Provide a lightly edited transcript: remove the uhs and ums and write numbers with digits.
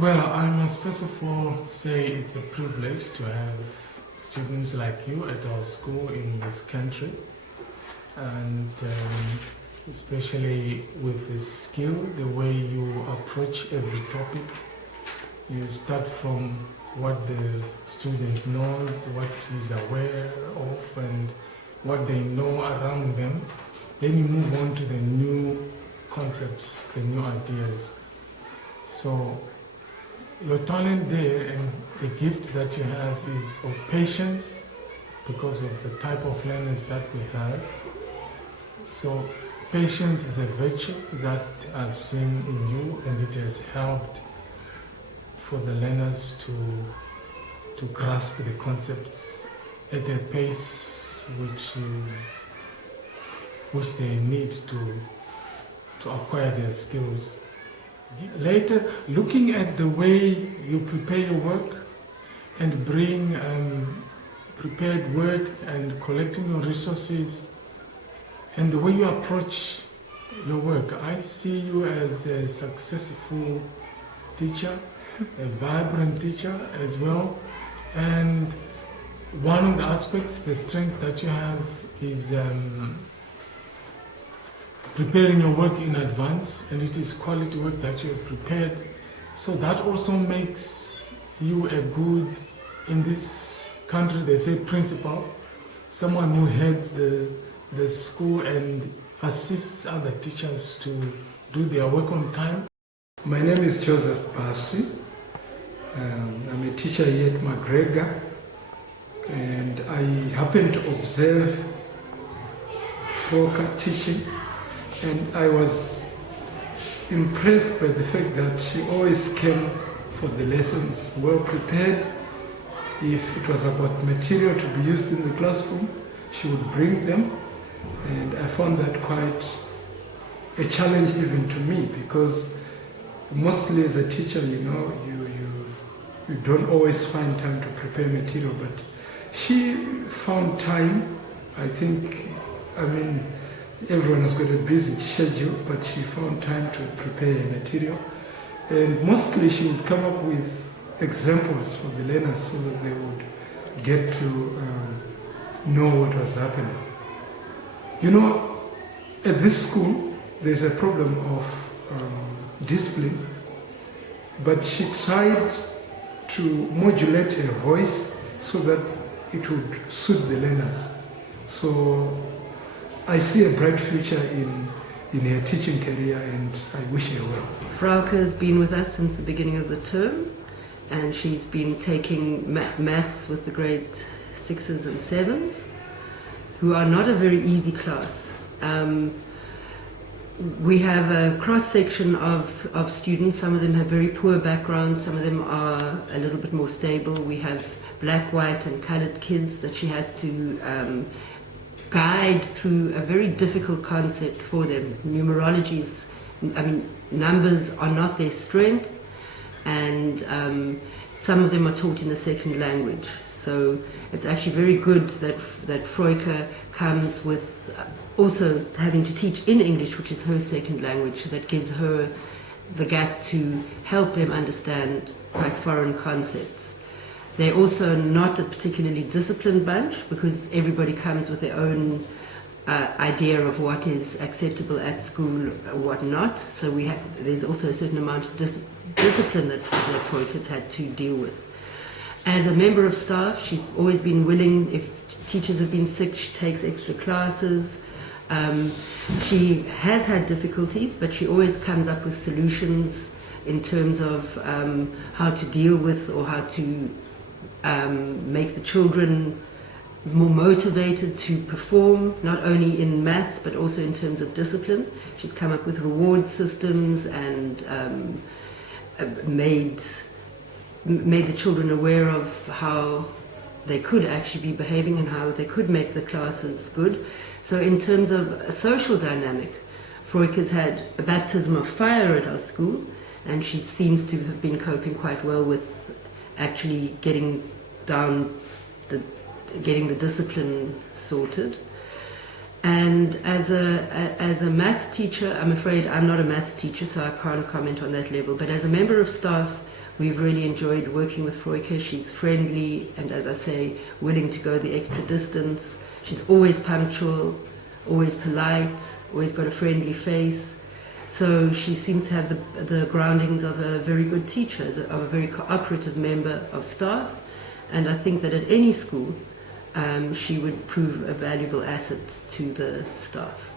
Well, I must first of all say it's a privilege to have students like you at our school in this country, and especially with this skill, the way you approach every topic. You start from what the student knows, what he's aware of, and what they know around them. Then you move on to the new concepts, the new ideas. So your talent there and the gift that you have is of patience because of the type of learners that we have. So patience is a virtue that I've seen in you, and it has helped for the learners to grasp the concepts at a pace which they need to acquire their skills. Later, looking at the way you prepare your work and bring prepared work and collecting your resources and the way you approach your work, I see you as a successful teacher, a vibrant teacher as well. And one of the aspects, the strengths that you have is preparing your work in advance, and it is quality work that you have prepared. So that also makes you a good, in this country they say principal, someone who heads the school and assists other teachers to do their work on time. My name is Joseph Basi. I'm a teacher here at McGregor, and I happen to observe Froka teaching, and I was impressed by the fact that she always came for the lessons well prepared. If it was about material to be used in the classroom, she would bring them, and I found that quite a challenge even to me, because mostly as a teacher, you don't always find time to prepare material, but she found time. Everyone has got a busy schedule, but she found time to prepare material. And mostly she would come up with examples for the learners so that they would get to know what was happening. At this school, there's a problem of discipline, but she tried to modulate her voice so that it would suit the learners. So I see a bright future in her teaching career, and I wish her well. Frauke has been with us since the beginning of the term, and she's been taking maths with the grade 6s and 7s, who are not a very easy class. We have a cross-section of students. Some of them have very poor backgrounds, some of them are a little bit more stable. We have black, white and coloured kids that she has to guide through a very difficult concept for them. Numbers are not their strength, and some of them are taught in a second language. So it's actually very good that Freuke comes with also having to teach in English, which is her second language. That gives her the gap to help them understand quite foreign concepts. They're also not a particularly disciplined bunch, because everybody comes with their own idea of what is acceptable at school or what not. So there's also a certain amount of discipline that Freuke's had to deal with. As a member of staff, she's always been willing, if teachers have been sick, she takes extra classes. She has had difficulties, but she always comes up with solutions in terms of how to deal with, or how to make the children more motivated to perform, not only in maths but also in terms of discipline. She's come up with reward systems and made the children aware of how they could actually be behaving and how they could make the classes good. So in terms of a social dynamic, Freuke has had a baptism of fire at our school, and she seems to have been coping quite well with actually getting the discipline sorted. And as a maths teacher, I'm afraid I'm not a maths teacher, so I can't comment on that level, but as a member of staff, We've really enjoyed working with Froike. She's friendly and, as I say, willing to go the extra distance. She's always punctual, always polite, always got a friendly face. So she seems to have the groundings of a very good teacher, of a very cooperative member of staff. And I think that at any school, she would prove a valuable asset to the staff.